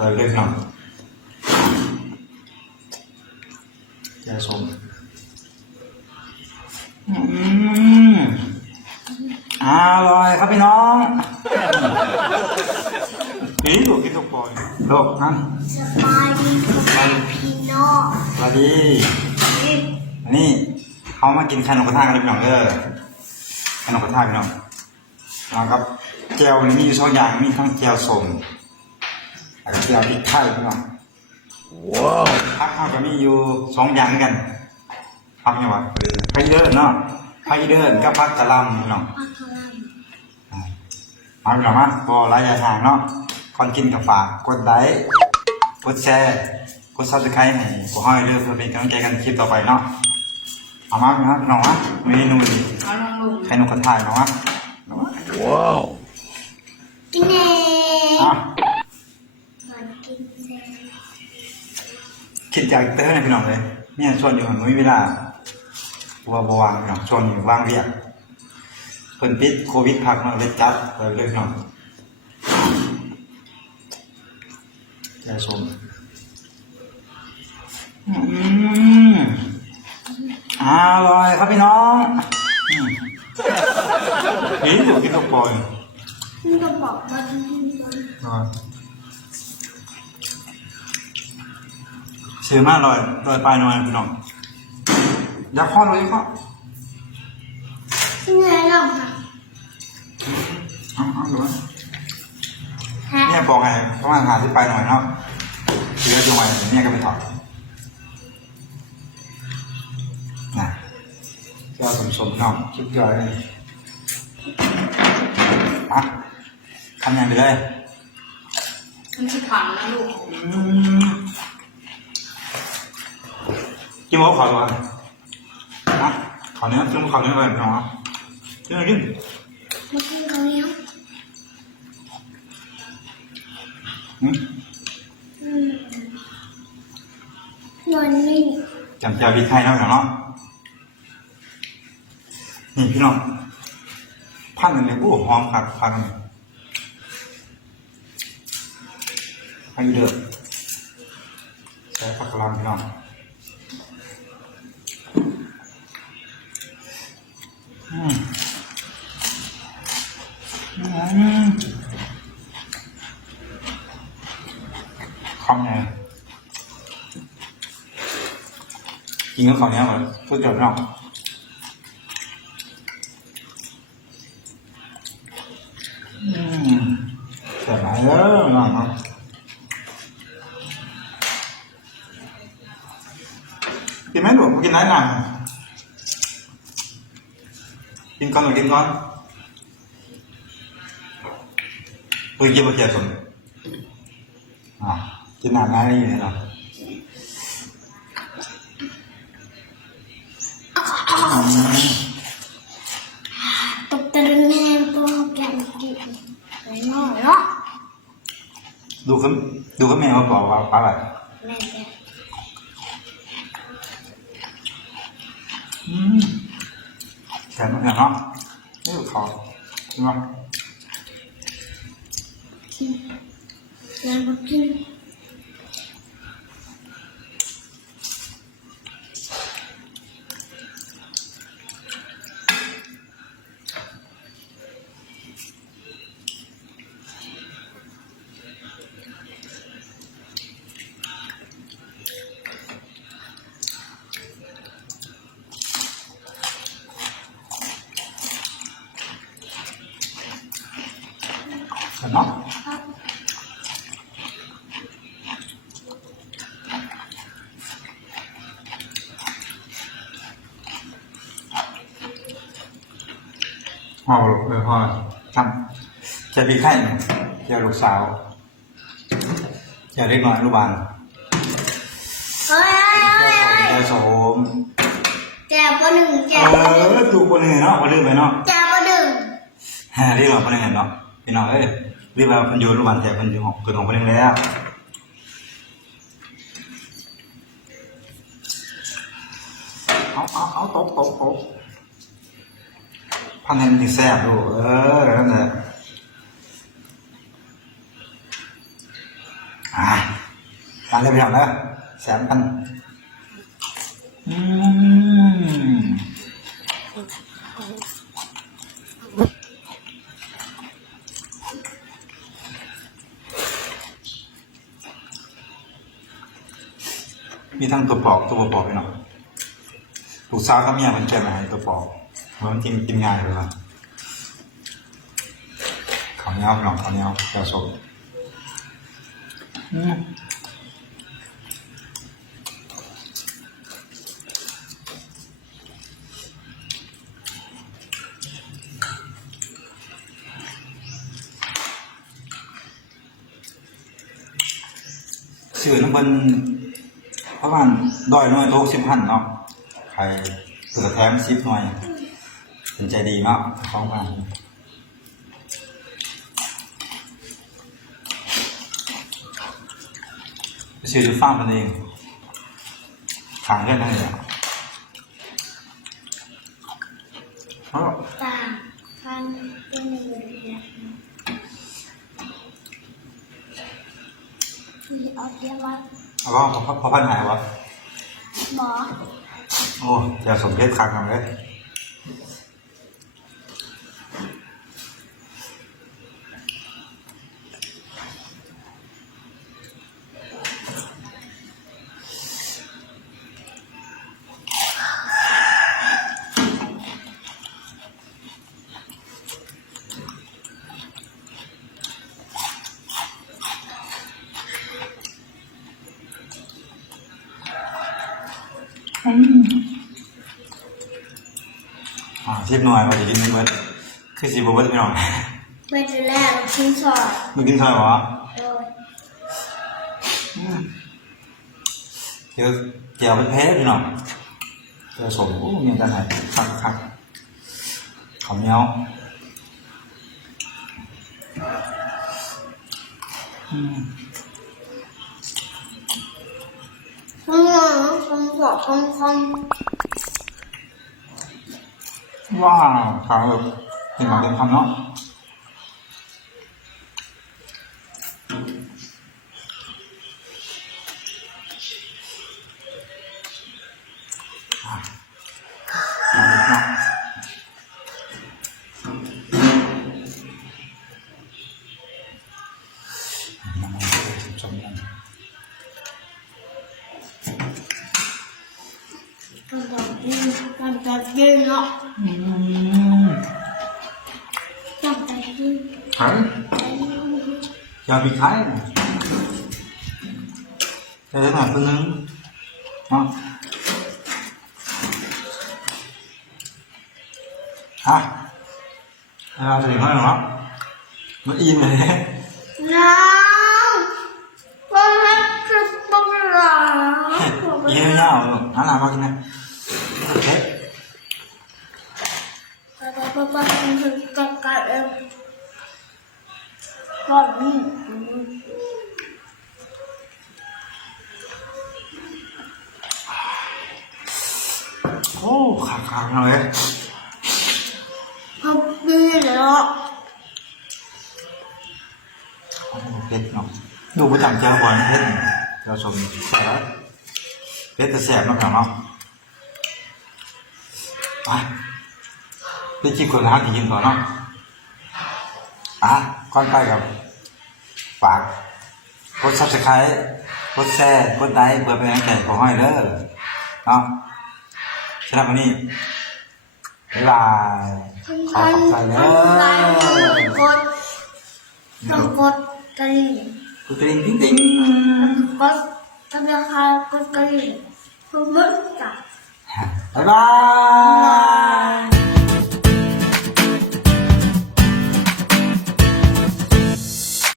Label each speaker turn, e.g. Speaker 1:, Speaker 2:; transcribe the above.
Speaker 1: เราเลือกหน่อยแกชมอืมอร่อยครับพี่น้องนี่ดูกินทุกคนโลกนะ
Speaker 2: สบายดีครับพี่น้อง
Speaker 1: สวัสดีนี่เขามากินขนมกระทะกันพี่น้องเด้อขนมกระทะพี่น้องแล้วครับแจวนี่มีอยู่สองอย่างมีทั้งแจวส้ม แล้วก็แจวพริกไทยพี่น้องว้าวพักเขาก็มีอยู่สองอย่างเหมือนกันพักยังไงพักอีเดินเนาะพักอีเดินกับพักกะหลำพี่น้อง
Speaker 2: ปลาคารัม
Speaker 1: เอาพี่น้องมาพอระยะทางเนาะก่อนกินกับฝากกดไลค์กดแชร์กดซับสไครต์ให้พวกเราเรื่อยเพื่อเป็นกำลังใจกันคลิปต่อไปเนาะเอามาพี่น้องพี่น้องวะเมนูดี
Speaker 3: เอาลองลง
Speaker 1: ไข่นกกระทะเนาะวะ
Speaker 2: กิ
Speaker 1: คิดอยากเตือนให้พี่น้องเลยเนี่ยชวนอยู่หันไม่มีเวลาบัวบวางพี่น้องชวนอยู่ว่างเรียกเพิ่นปิดโควิดพักเนาเลยจัดเลยเลยพี่น้องแกชมอืมอร่อยครับพี่น้องนี่ดูกินทุกคน
Speaker 2: คุณก็บอกว่ากินก่อน
Speaker 1: ซื้อมาลอยลอยปลายหน่อยพี่น้องอยากข้อเลยก็
Speaker 2: ซึ่งไงเราค่ะ
Speaker 1: เอาเอาดูนะ
Speaker 2: ฮะ
Speaker 1: เนี่ยบอกไงประมาณหาที่ปลายหน่อยเนาะเชื้อจังหวะเนี่ยก็ไปถอดนะก็สมสมๆพี่น้องชุดย่อยเลยอะทำอย่างเดียวเลย
Speaker 3: มันชิขังนะลูก
Speaker 1: อืม กินหมูขอดีกว่าอะขอเนื้อกินขอเนื้อเลยพี่น้องอะกินเลยกิน
Speaker 2: มากินเขาเนี้ย
Speaker 1: อืม
Speaker 2: อืมนอนนี่
Speaker 1: จำเจ้าพริกไทยนะพี่น้องเนาะนี่พี่น้องพันอันนี้โอ้หอมครับพันอันนี้พันเดือดใช้ผักกะหล่ำพี่น้อง อืมคำไงกินกับข้าวเนี้ยวเหรอพูดจบเนาะอืมเสียดายเด้อน้องเนาะกินไหมหนูกินไหนหนังกินก่อนหรือกินก่อน เฮ้ยกินบะเกียบสมอะกินหนังง่ายอยู่เนี่ยเนาะ
Speaker 2: ตกตะลึงแห้งตัวแกงกินไปนอนเนาะ
Speaker 1: ดูขึ้นดูขึ้นแมวบอกว่าปลาอะไร
Speaker 2: แม่แก
Speaker 1: อืมแข็งมากเนาะนี่ขอใช่ไหม
Speaker 2: กิน แล้ว ก็กิน
Speaker 1: เห็นเนาะ
Speaker 2: ครับ
Speaker 1: มาบอกเลยพ่อทำจะมีไข่เจอลูกสาวจอเล็กน้อยอนุบาล
Speaker 2: เฮ้ยเฮ้ยเฮ้ย
Speaker 1: เจอโสม
Speaker 2: แจกคนหนึ่งแจ
Speaker 1: เอก
Speaker 2: คนหนึ่ง
Speaker 1: อดูคนหนึ่งเนาะคนลืมไปเนาะ
Speaker 2: แจกคนหนึ่ง
Speaker 1: ฮะเรียกเราคนหนึ่งเนาะพี่น้องเอ้ยเรียกเราคนอยู่อนุบาลแต่คนอยู่ของคนของคนหนึ่งแล้วเอาเอาเอาตบตบต บพันธุ์นี่แซ่บดูเออนั่นแหละอะมานเลยพี่น้องเด้อแซมกันอืมมีทั้งตัวปอกตัวปอกพี่น้องลูกสาวกับเมียมันเก็บมาให้ตัวปอก มันกินกินง่ายเลยนะข้าวเหนียวพี่น้องข้าวเหนียวแก้วส้มอืมสื่อน้ำมันประมาณดอยหน่วยโลกสิบพันเนาะใครเปิดแถมสิบหน่วย เป็นใจดีเนาะเข้ามาไปซื้อดูฟ้าร์มมันเองขางเล่นนั่นเองเอา
Speaker 2: ตาฟันเป็นอยู่เนี่ยมีเอาเดียวว่า
Speaker 1: เอาว่าพอพอพันหายวะ
Speaker 2: หมอ
Speaker 1: โอ้อย่าสมเพศคักกันเลย อ่าสิบหน่วยมาจะกินไม่เบิดคือสิบเบิดพี่น้อง
Speaker 2: เมื่อแรกชิ้นสอด
Speaker 1: มึงกินเท่าไหร่วะ
Speaker 2: โดย
Speaker 1: เดี๋ยวเดี๋ยวเป็นเพชรพี่น้องเดี๋ยวสมโอ้มีแต่ไหนคักคักข้าวเหนียวอืม
Speaker 2: คงคงบอกคงคง
Speaker 1: ว้าวขาวแบบเห็นหมากเต็มคำเนาะอะเอาอีกเนาะจำยัง
Speaker 2: มันจะกินมันจะกินเนาะ
Speaker 1: อืม
Speaker 2: จังจะกิน
Speaker 1: เฮ้ยอย่าไปขายนะเดี๋ยวหน่อยคนนึงเนาะฮะเอาถึงให้หรอมั นอิ่มเลย
Speaker 2: น้ำว่าให้คือ บ้าหรอ
Speaker 1: อิ่มไม่เอาหรอกน้ำหนามากินนะโอเค
Speaker 2: ป้าป้าป้าป้าคือ กัดกัดเองก็มี
Speaker 1: โอ้ขาดขาดเลย
Speaker 2: เขาดีเลยเนาะ
Speaker 1: โอ้เผ็ดเนาะดูประจำเจ้าบอลเผ็ดเจ้าชมใส่แล้วเผ็ดแต่แสบเนาะพี่น้องเนาะ ไปไปจีบคนร้านที่ยินก่อนเนาะอะก่อนไปกับฝากกด subscribe กดแชร์กดไลค์เพื่อเป็นกำลังใจของห้อยเด้อเนาะสำหรับวันนี้บ๊ายบายขอ
Speaker 2: ทำ
Speaker 1: ข
Speaker 2: กั
Speaker 1: อบ
Speaker 2: น
Speaker 1: ใจเด้
Speaker 2: ทำกัน
Speaker 1: อก
Speaker 2: ดต้องกดกระดิ่ง
Speaker 1: กดกระดิ่งติ๊งติ๊ง
Speaker 2: กดธนาคารกดกระดิ่งคุณมึงจ้ะ
Speaker 1: บ๊ 拜拜。